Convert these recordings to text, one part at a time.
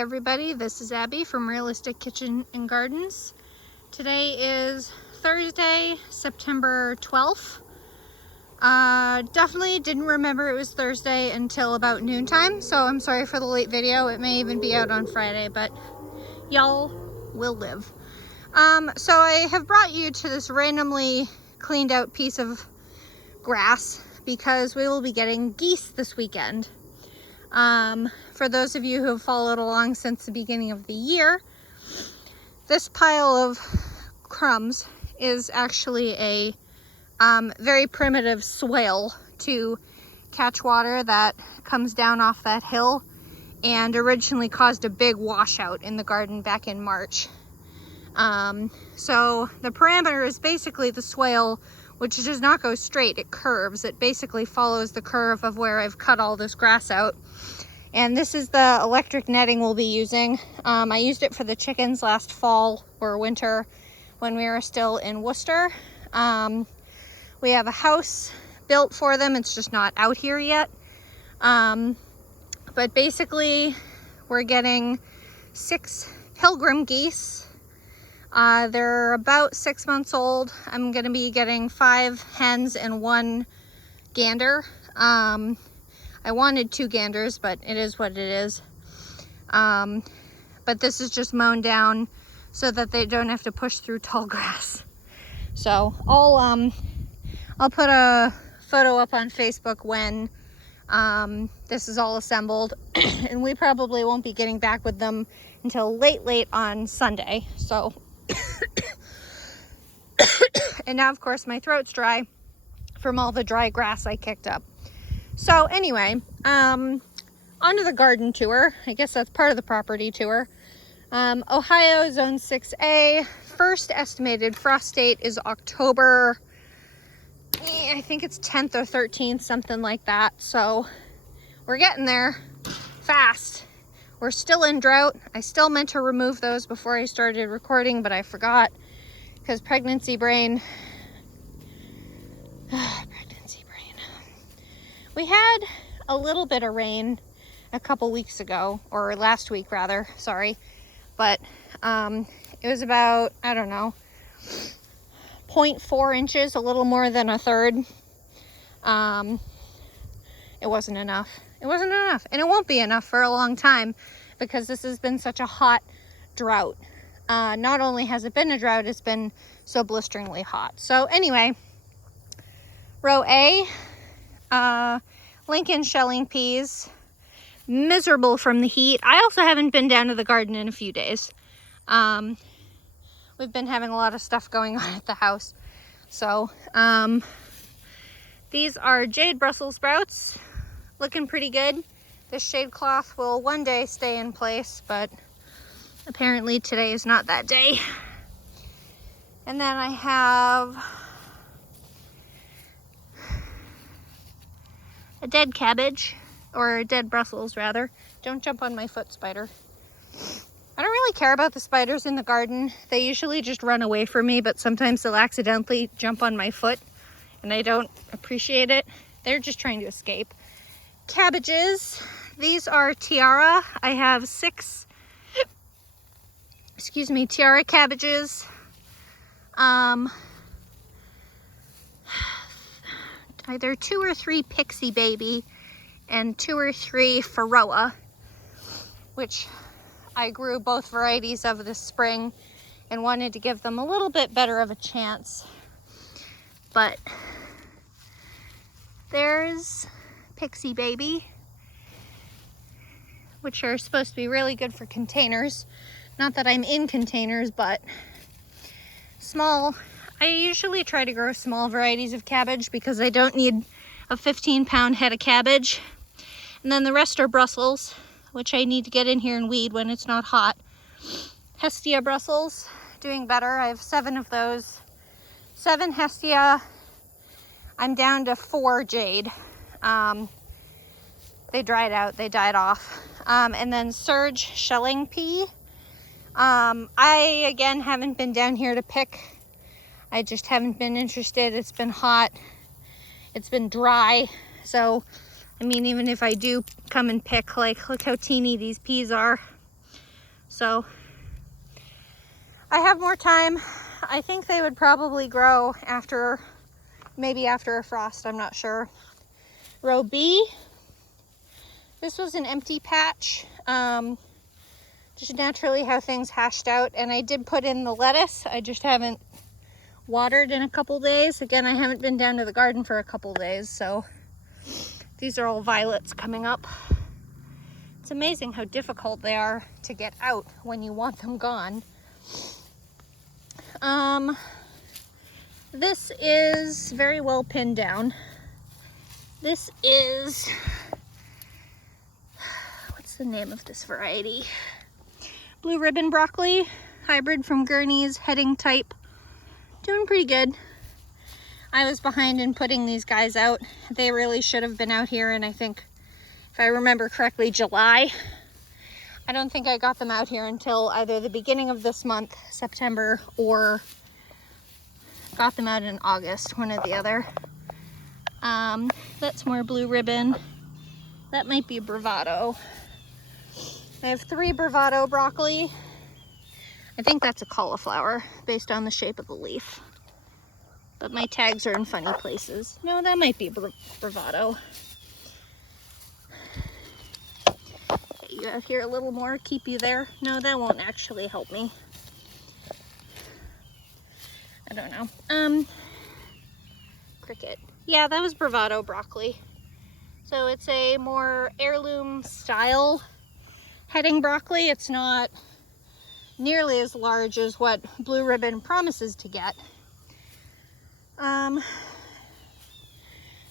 everybody, this is Abby from Realistic Kitchen and Gardens. Today is Thursday, September 12th. Definitely didn't remember it was Thursday until about noontime, so I'm sorry for the late video. It may even be out on Friday, but y'all will live. So I have brought you to this randomly cleaned out piece of grass because we will be getting geese this weekend. For those of you who have followed along since the beginning of the year, this pile of crumbs is actually a very primitive swale to catch water that comes down off that hill and originally caused a big washout in the garden back in March. So the parameter is basically the swale, which does not go straight, it curves. It basically follows the curve of where I've cut all this grass out. And this is the electric netting we'll be using. I used it for the chickens last fall or winter when we were still in Worcester. We have a house built for them, it's just not out here yet. But basically we're getting 6 pilgrim geese. They're about 6 months old. I'm gonna be getting 5 hens and 1 gander. I wanted 2 ganders, but it is what it is. But this is just mown down so that they don't have to push through tall grass. So I'll put a photo up on Facebook when this is all assembled, and we probably won't be getting back with them until late on Sunday. So, and now of course my throat's dry from all the dry grass I kicked up. So anyway, on to the garden tour. I guess that's part of the property tour. Ohio Zone 6A, first estimated frost date is October, I think it's 10th or 13th, something like that. So we're getting there fast. We're still in drought. I still meant to remove those before I started recording, but I forgot because pregnancy brain. Pregnancy brain. We had a little bit of rain a couple weeks ago, or last week rather, sorry. But it was about, I don't know, 0.4 inches, a little more than a third. It wasn't enough. It wasn't enough, and it won't be enough for a long time because this has been such a hot drought. Not only has it been a drought, it's been so blisteringly hot. So anyway, row A, Lincoln shelling peas, miserable from the heat. I also haven't been down to the garden in a few days. We've been having a lot of stuff going on at the house. So these are jade Brussels sprouts, looking pretty good. This shade cloth will one day stay in place, but apparently today is not that day. And then I have a dead cabbage, or a dead Brussels rather. Don't jump on my foot, spider. I don't really care about the spiders in the garden. They usually just run away from me, but sometimes they'll accidentally jump on my foot and I don't appreciate it. They're just trying to escape. Cabbages, these are tiara. I have 6, tiara cabbages. Either 2 or 3 pixie baby and 2 or 3 Faroa, which I grew both varieties of this spring and wanted to give them a little bit better of a chance. But there's pixie baby, which are supposed to be really good for containers. Not that I'm in containers, but small. I usually try to grow small varieties of cabbage because I don't need a 15-pound head of cabbage. And then the rest are Brussels, which I need to get in here and weed when it's not hot. Hestia Brussels, doing better. I have 7 of those. 7 Hestia. I'm down to 4 jade. They dried out, they died off. And then Surge shelling pea. I, again, haven't been down here to pick. I just haven't been interested. It's been hot. It's been dry. So, I mean, even if I do come and pick, like, look how teeny these peas are. So I have more time. I think they would probably grow after, maybe after a frost, I'm not sure. Row B, this was an empty patch. Just naturally how things hashed out, and I did put in the lettuce. I just haven't watered in a couple days. Again, I haven't been down to the garden for a couple days, so these are all violets coming up. It's amazing how difficult they are to get out when you want them gone. This is very well pinned down. This is, what's the name of this variety? Blue ribbon broccoli, hybrid from Gurney's, heading type. Doing pretty good. I was behind in putting these guys out. They really should have been out here in, I think, if I remember correctly, July. I don't think I got them out here until either the beginning of this month, September, or got them out in August, one or the other. That's more blue ribbon. That might be bravado. I have 3 bravado broccoli. I think that's a cauliflower based on the shape of the leaf. But my tags are in funny places. No, that might be bravado. Get you out here a little more, keep you there. No, that won't actually help me. I don't know. Cricket. Yeah, that was bravado broccoli. So it's a more heirloom style heading broccoli. It's not nearly as large as what blue ribbon promises to get.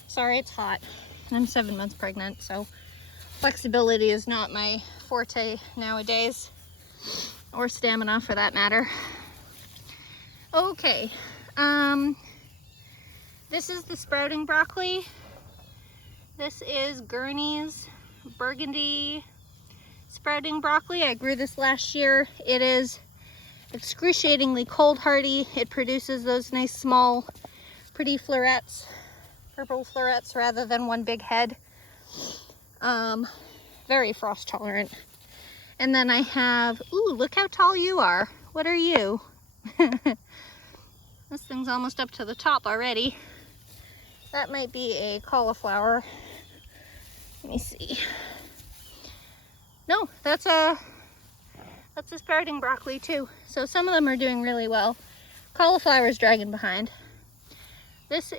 Sorry, it's hot. I'm 7 months pregnant, so flexibility is not my forte nowadays, or stamina for that matter. Okay, this is the sprouting broccoli. This is Gurney's burgundy sprouting broccoli. I grew this last year. It is excruciatingly cold hardy. It produces those nice small pretty florets, purple florets rather than one big head. Very frost tolerant. And then I have, ooh, look how tall you are. What are you? This thing's almost up to the top already. That might be a cauliflower. Let me see. No, that's a sprouting broccoli too. So some of them are doing really well. Cauliflower's dragging behind. These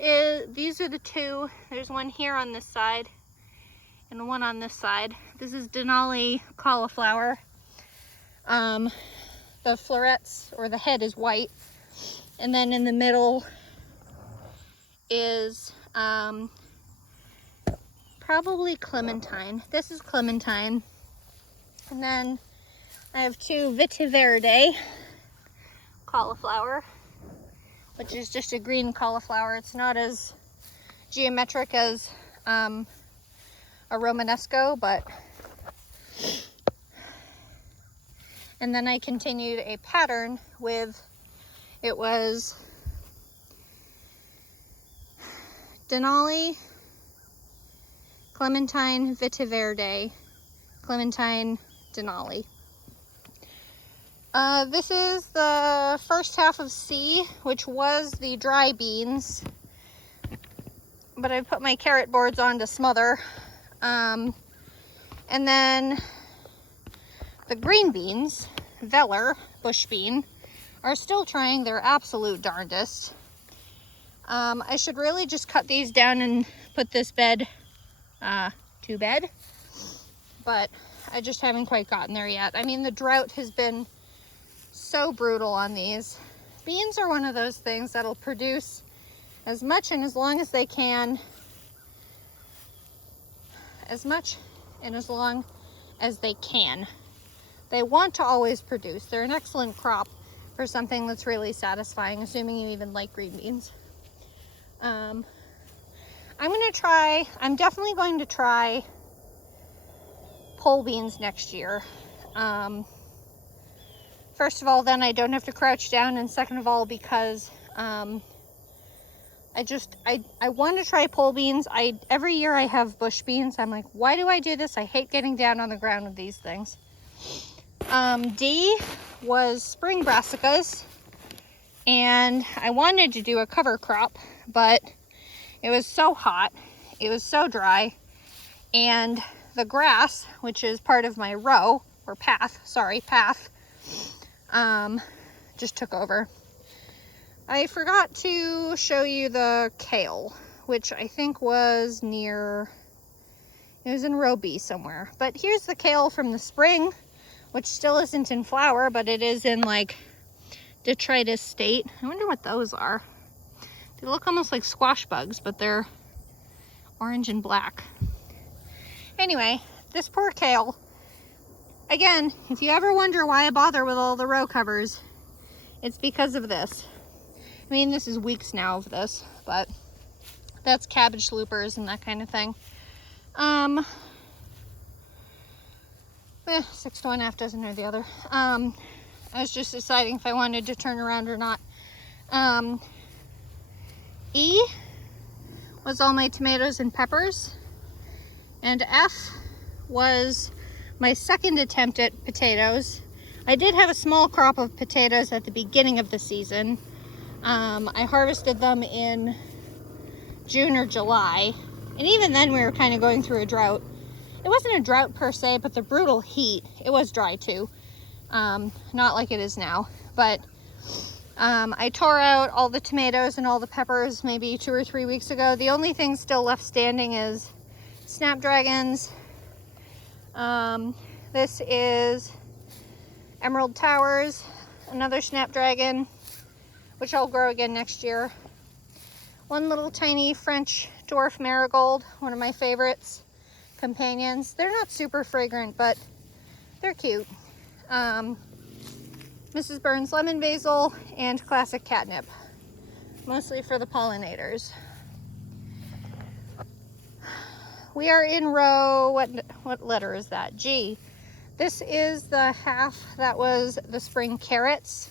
are the 2. There's one here on this side and one on this side. This is Denali cauliflower. The florets, or the head, is white. And then in the middle is probably clementine. This is clementine. And then I have 2 Verde cauliflower, which is just a green cauliflower. It's not as geometric as a Romanesco, but... And then I continued a pattern with, it was Denali, Clementine, Verde, Clementine, Denali. This is the first half of C, which was the dry beans, but I put my carrot boards on to smother. And then the green beans, Veller, bush bean, are still trying their absolute darndest. I should really just cut these down and put this bed to bed, but I just haven't quite gotten there yet. I mean, the drought has been so brutal on these. Beans are one of those things that'll produce as much and as long as they can, as much and as long as they can. They want to always produce. They're an excellent crop for something that's really satisfying, assuming you even like green beans. I'm definitely going to try pole beans next year. First of all, then I don't have to crouch down, and second of all, because I want to try pole beans. Every year I have bush beans. I'm like, why do I do this? I hate getting down on the ground with these things. D was spring brassicas, and I wanted to do a cover crop, but it was so hot, it was so dry, and the grass, which is part of my row, or path, just took over. I forgot to show you the kale, which I think was near, it was in row B somewhere. But here's the kale from the spring, which still isn't in flower, but it is in like detritus state. I wonder what those are. They look almost like squash bugs, but they're orange and black. Anyway, this poor kale. Again, if you ever wonder why I bother with all the row covers, it's because of this. I mean, this is weeks now of this, but that's cabbage loopers and that kind of thing. 6 to 1, half dozen or the other. I was just deciding if I wanted to turn around or not. E was all my tomatoes and peppers, and F was my second attempt at potatoes. I did have a small crop of potatoes at the beginning of the season. I harvested them in June or July, and even then we were kind of going through a drought. It wasn't a drought per se, but the brutal heat, it was dry too. Not like it is now, but I tore out all the tomatoes and all the peppers maybe 2 or 3 weeks ago. The only thing still left standing is snapdragons. This is Emerald Towers, another snapdragon, which I'll grow again next year. One little tiny French dwarf marigold, one of my favorites, companions. They're not super fragrant, but they're cute. Mrs. Burns lemon basil and classic catnip, mostly for the pollinators. We are in row, what letter is that? G. This is the half that was the spring carrots.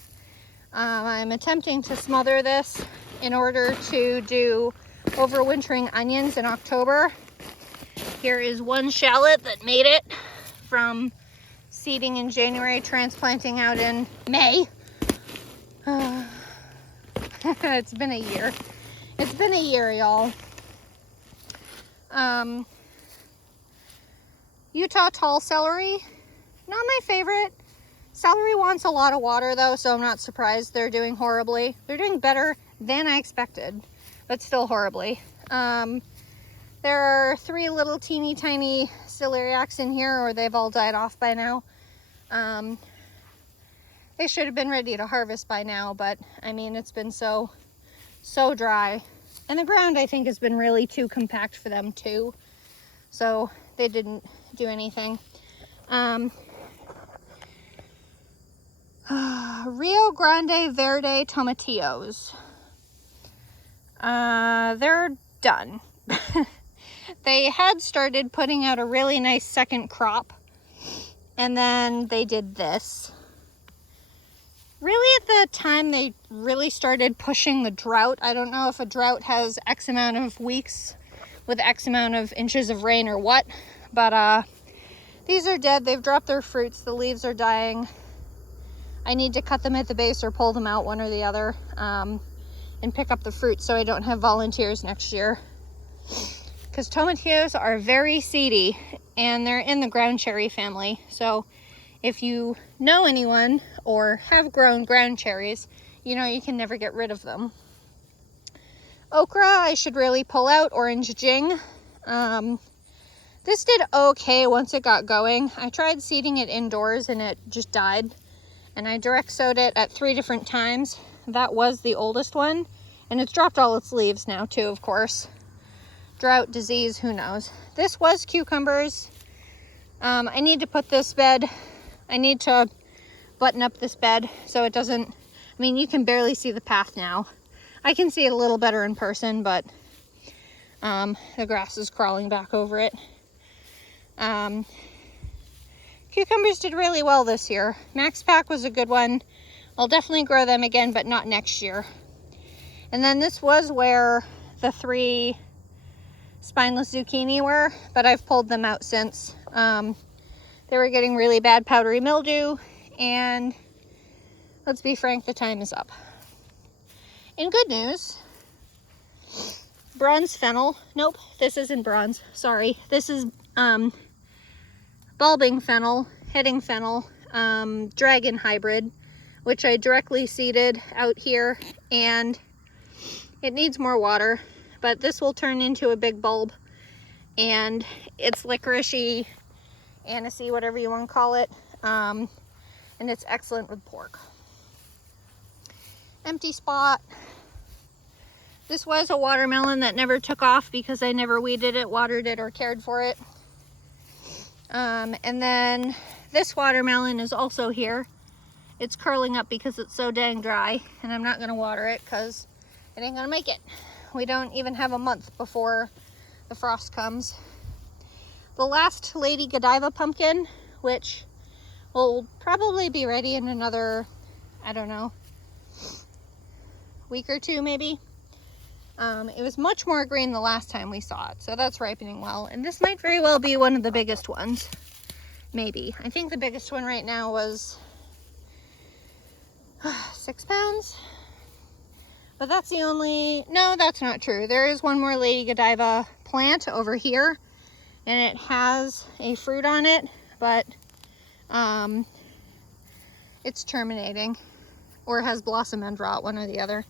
I'm attempting to smother this in order to do overwintering onions in October. Here is one shallot that made it from seeding in January, transplanting out in May. It's been a year. It's been a year, y'all. Utah tall celery, not my favorite. Celery wants a lot of water though, so I'm not surprised they're doing horribly. They're doing better than I expected, but still horribly. There are 3 little teeny tiny celeriacs in here, or they've all died off by now. They should have been ready to harvest by now, but I mean, it's been so dry. And the ground, I think, has been really too compact for them too. So they didn't do anything. Rio Grande Verde tomatillos. They're done. They had started putting out a really nice second crop, and then they did this. Really, at the time they really started pushing the drought. I don't know if a drought has X amount of weeks with X amount of inches of rain or what, but these are dead. They've dropped their fruits. The leaves are dying. I need to cut them at the base or pull them out, one or the other, and pick up the fruit so I don't have volunteers next year. Because tomatillos are very seedy, and they're in the ground cherry family. So if you know anyone or have grown ground cherries, you know you can never get rid of them. Okra, I should really pull out. Orange Jing. This did okay once it got going. I tried seeding it indoors and it just died. And I direct sowed it at 3 different times. That was the oldest one. And it's dropped all its leaves now too, of course. Drought, disease, who knows. This was cucumbers. I need to put this bed, I need to button up this bed so it doesn't, I mean, you can barely see the path now. I can see it a little better in person, but the grass is crawling back over it. Cucumbers did really well this year. Max Pack was a good one. I'll definitely grow them again, but not next year. And then this was where the 3 spineless zucchini were, but I've pulled them out since. They were getting really bad powdery mildew, and let's be frank, the time is up. In good news, bronze fennel, nope, this isn't bronze, sorry. This is bulbing fennel, heading fennel, dragon hybrid, which I directly seeded out here, and it needs more water, but this will turn into a big bulb, and it's licoricey, anisey, whatever you want to call it, and it's excellent with pork. Empty spot. This was a watermelon that never took off because I never weeded it, watered it, or cared for it. And then this watermelon is also here. It's curling up because it's so dang dry, and I'm not going to water it because it ain't going to make it. We don't even have a month before the frost comes. The last Lady Godiva pumpkin, which will probably be ready in another, I don't know, week or two maybe. It was much more green the last time we saw it, so that's ripening well. And this might very well be one of the biggest ones. Maybe. I think the biggest one right now was 6 pounds. But that's the only... No, that's not true. There is one more Lady Godiva plant over here, and it has a fruit on it, but it's terminating, or has blossom and drought, one or the other.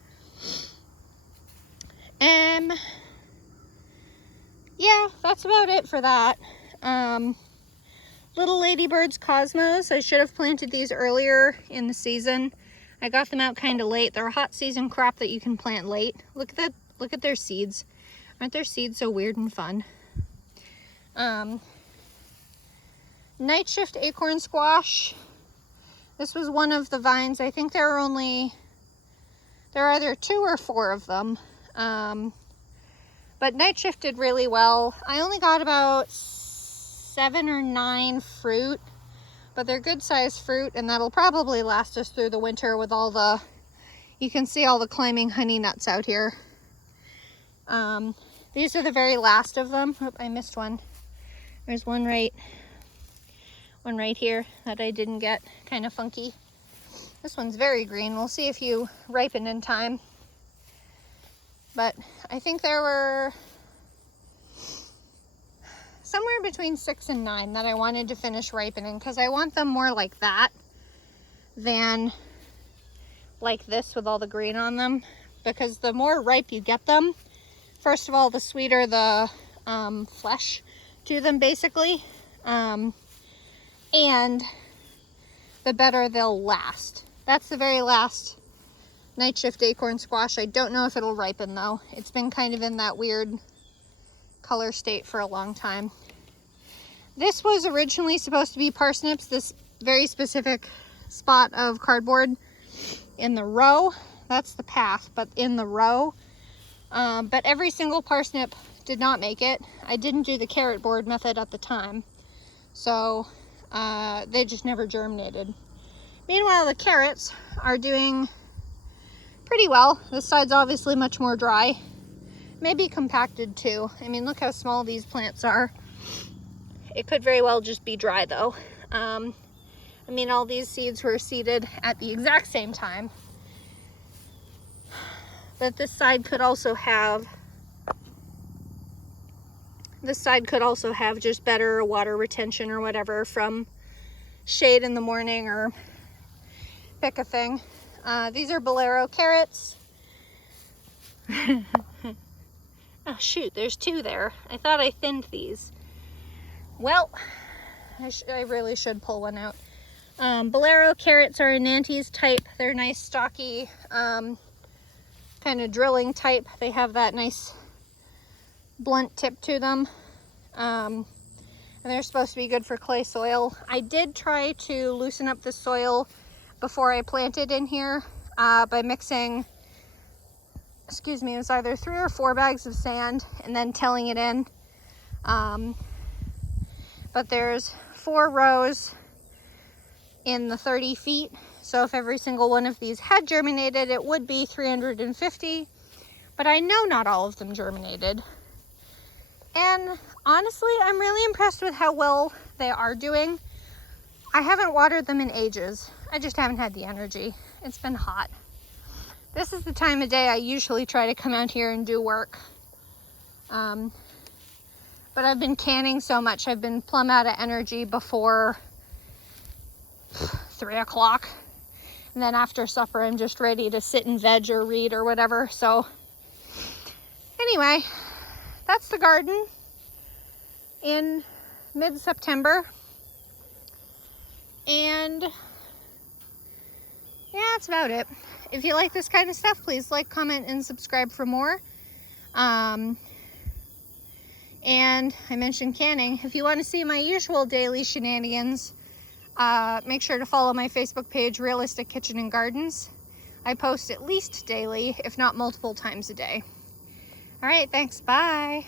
Yeah, that's about it for that. Little Ladybirds Cosmos, I should have planted these earlier in the season. I got them out kind of late. They're a hot season crop that you can plant late. Look at that, look at their seeds. Aren't their seeds so weird and fun? Night Shift Acorn Squash. This was one of the vines. I think there are either 2 or 4 of them. But Night Shift did really well. I only got about 7 or 9 fruit, but they're good sized fruit, and that'll probably last us through the winter with all the, you can see all the climbing honey nuts out here. These are the very last of them. Oh, I missed one. There's one right here that I didn't get, kind of funky. This one's very green. We'll see if you ripen in time. But I think there were somewhere between 6 and 9 that I wanted to finish ripening, because I want them more like that than like this with all the green on them. Because the more ripe you get them, first of all, the sweeter the flesh to them, basically. And the better they'll last. That's the very last Night Shift Acorn Squash. I don't know if it'll ripen though. It's been kind of in that weird color state for a long time. This was originally supposed to be parsnips, this very specific spot of cardboard in the row. That's the path, but in the row. But every single parsnip did not make it. I didn't do the carrot board method at the time, so they just never germinated. Meanwhile, the carrots are doing pretty well. This side's obviously much more dry. Maybe compacted too. I mean, look how small these plants are. It could very well just be dry though. I mean, all these seeds were seeded at the exact same time. But this side could also have just better water retention or whatever from shade in the morning, or pick a thing. These are Bolero carrots. Oh shoot, there's 2 there. I thought I thinned these. Well, I really should pull one out. Bolero carrots are a Nantes type. They're nice, stocky, kind of drilling type. They have that nice blunt tip to them. And they're supposed to be good for clay soil. I did try to loosen up the soil before I planted in here by mixing, excuse me, it was either 3 or 4 bags of sand and then tilling it in. But there's 4 rows in the 30 feet. So if every single one of these had germinated, it would be 350. But I know not all of them germinated. And honestly, I'm really impressed with how well they are doing. I haven't watered them in ages. I just haven't had the energy. It's been hot. This is the time of day I usually try to come out here and do work. But I've been canning so much, I've been plumb out of energy before 3 o'clock. And then after supper, I'm just ready to sit and veg or read or whatever. So anyway, that's the garden in mid-September. And yeah, that's about it. If you like this kind of stuff, please like, comment, and subscribe for more. And I mentioned canning. If you want to see my usual daily shenanigans, make sure to follow my Facebook page, Realistic Kitchen and Gardens. I post at least daily, if not multiple times a day. All right, thanks. Bye.